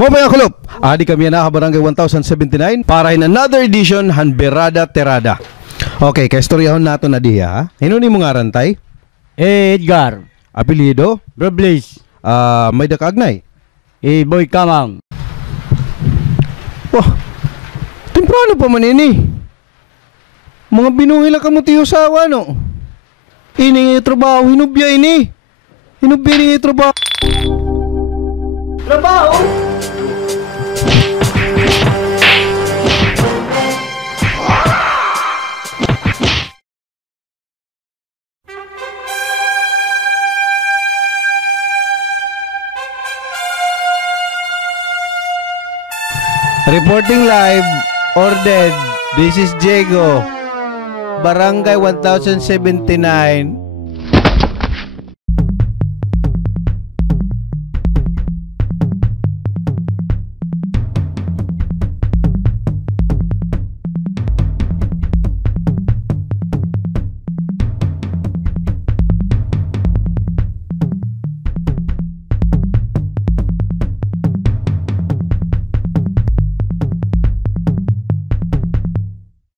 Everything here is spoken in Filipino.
Mabay ang kulop. Adi kami na Barangay 1079 para in another edition Hanberada Terada. Okay, kay storyahon nato na diya. Hino ni mo nga rantay? Edgar. Apelyido? Robles. May dakagnay? Boy Kamang. Wah, temprano pa man ini. Mga binuhila ka mo tiyo sa awa, no? Ini trabaho, hinubya ini. Hinubya ini trabaho. Trabaho? Reporting live or dead. This is Diego. Barangay 1079.